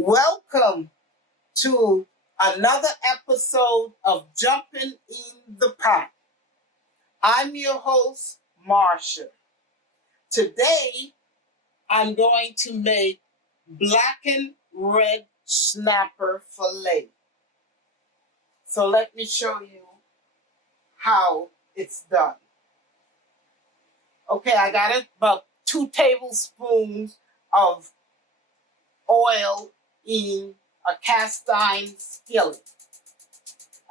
Welcome to another episode of Jumpin In the Pot. I'm your host, Marcia. Today, I'm going to make blackened red snapper fillet. So let me show you how it's done. Okay, I got about 2 tablespoons of oil in a cast iron skillet.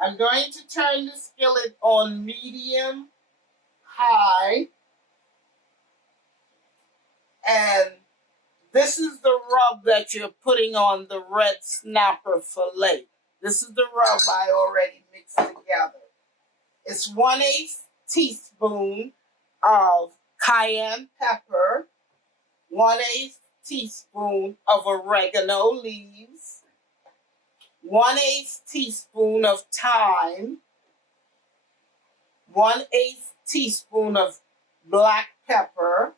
I'm going to turn the skillet on medium high, and this is the rub that you're putting on the red snapper fillet. This is the rub I already mixed together. It's 1/8 teaspoon of cayenne pepper, 1/8 teaspoon of oregano leaves, 1/8 teaspoon of thyme, 1/8 teaspoon of black pepper,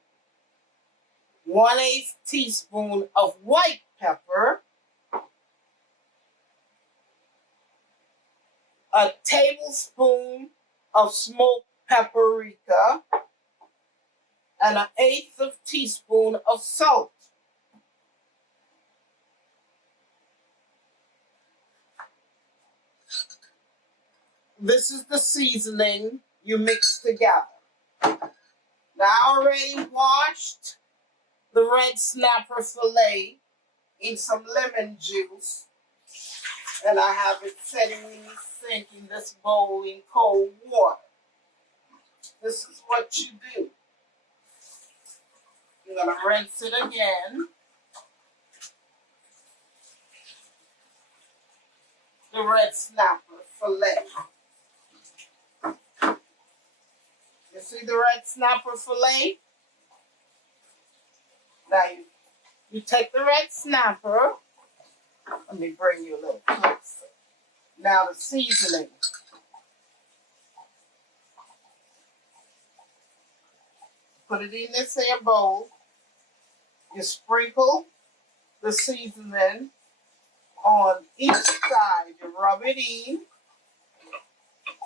1/8 teaspoon of white pepper, a tablespoon of smoked paprika, and 1/8 teaspoon of salt. This is the seasoning you mix together. Now, I already washed the red snapper fillet in some lemon juice, and I have it setting in the sink in this bowl in cold water. This is what you do. You're going to rinse it again. The red snapper fillet. You see the red snapper fillet? Now you take the red snapper. Let me bring you a little closer. Now the seasoning. Put it in this here bowl. You sprinkle the seasoning on each side. You rub it in.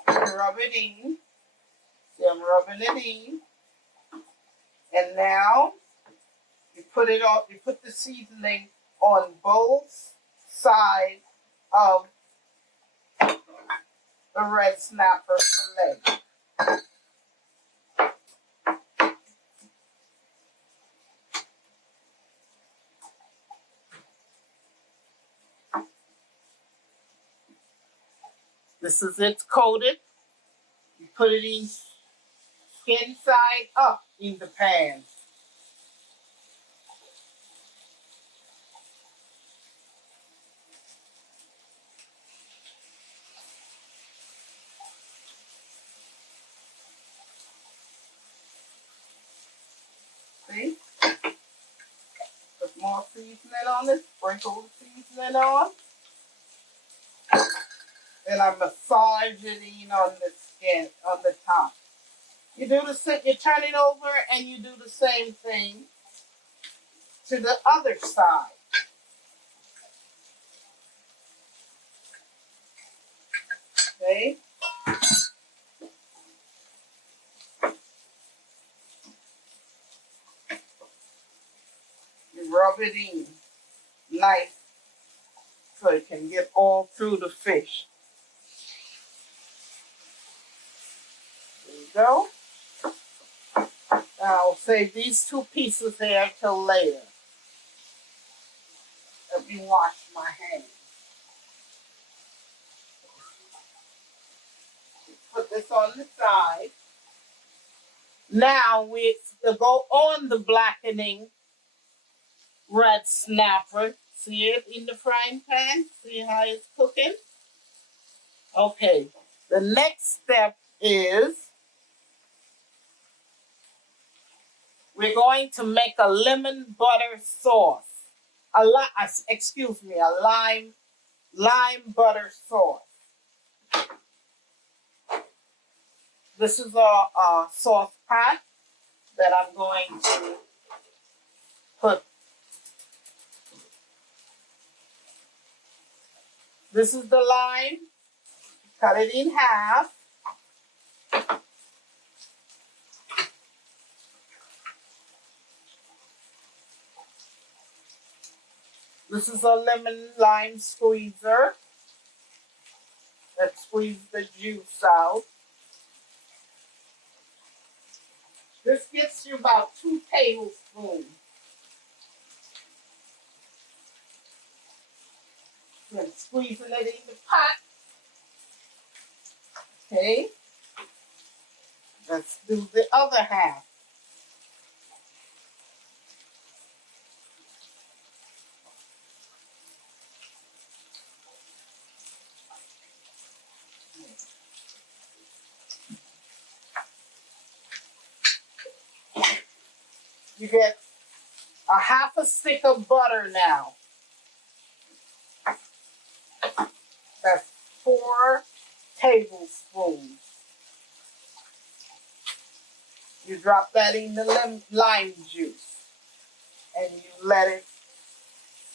You rub it in. See, I'm rubbing it in. And now you put it on. You put the seasoning on both sides of the red snapper fillet. This is it coated. You put it in skin side up in the pan. See? Put more seasoning on it. Sprinkle the seasoning on. And I massage it in on the skin, on the top. You turn it over and you do the same thing to the other side. Okay? You rub it in nice so it can get all through the fish. There you go. Now I'll save these 2 pieces here till later. Let me wash my hands. Put this on the side. Now we go on the blackening red snapper. See it in the frying pan? See how it's cooking? Okay. The next step is we're going to make a lemon butter sauce. A lime butter sauce. This is a sauce pot that I'm going to put This is the lime. Cut it in half. This is a lemon lime squeezer that squeezes the juice out. This gets you about 2 tablespoons. Then squeezing it in the pot. Okay. Let's do the other half. You get a half a stick of butter now. That's 4 tablespoons. You drop that in the lime juice and you let it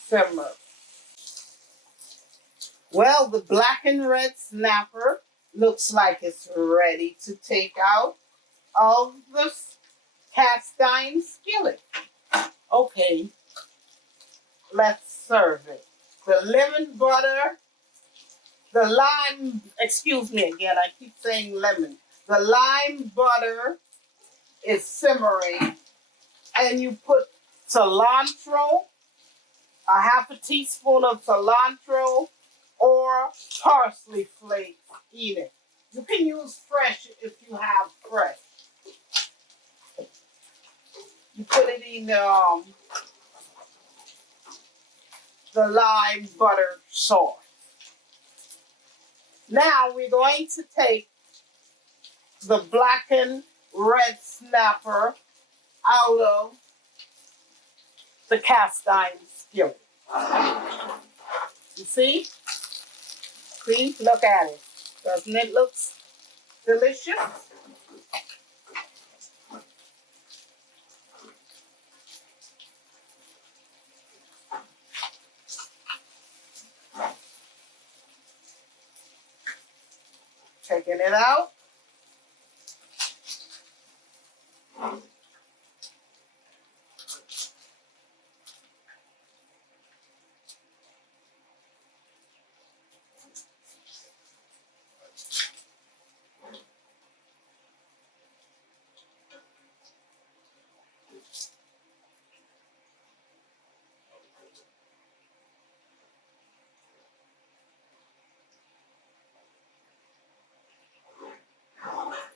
simmer. Well, the black and red snapper looks like it's ready to take out of the cast iron skillet. Okay, let's serve it. The lemon butter, the lime, excuse me again, I keep saying lemon. The lime butter is simmering, and you put cilantro, a half a teaspoon of cilantro or parsley flakes in it. You can use fresh if you have fresh. You put it in the lime butter sauce. Now we're going to take the blackened red snapper out of the cast iron skillet. You see? See? Look at it. Doesn't it look delicious? Taking it out.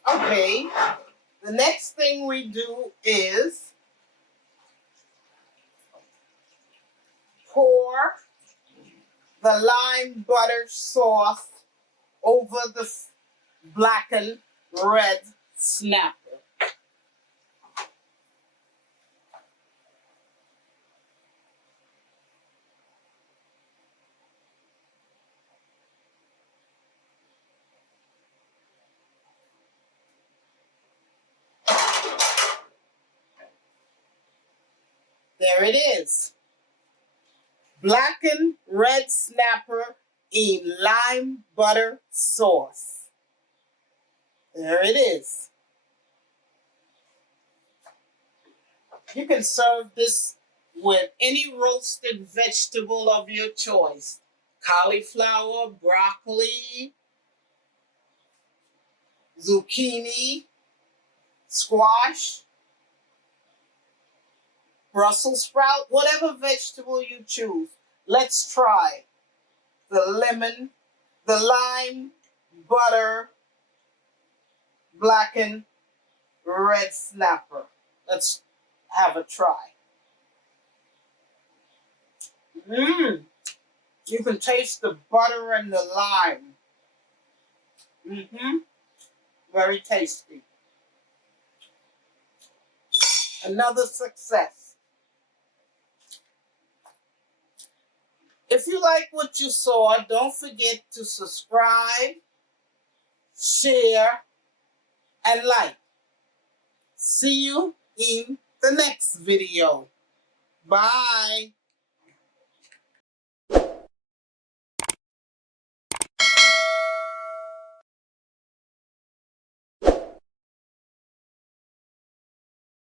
Okay, the next thing we do is pour the lime butter sauce over the blackened red snapper. There it is. Blackened red snapper in lime butter sauce. There it is. You can serve this with any roasted vegetable of your choice. Cauliflower, broccoli, zucchini, squash, Brussels sprout, whatever vegetable you choose. Let's try the lime, butter, blackened red snapper. Let's have a try. You can taste the butter and the lime. Very tasty. Another success. If you like what you saw, don't forget to subscribe, share, and like. See you in the next video. Bye.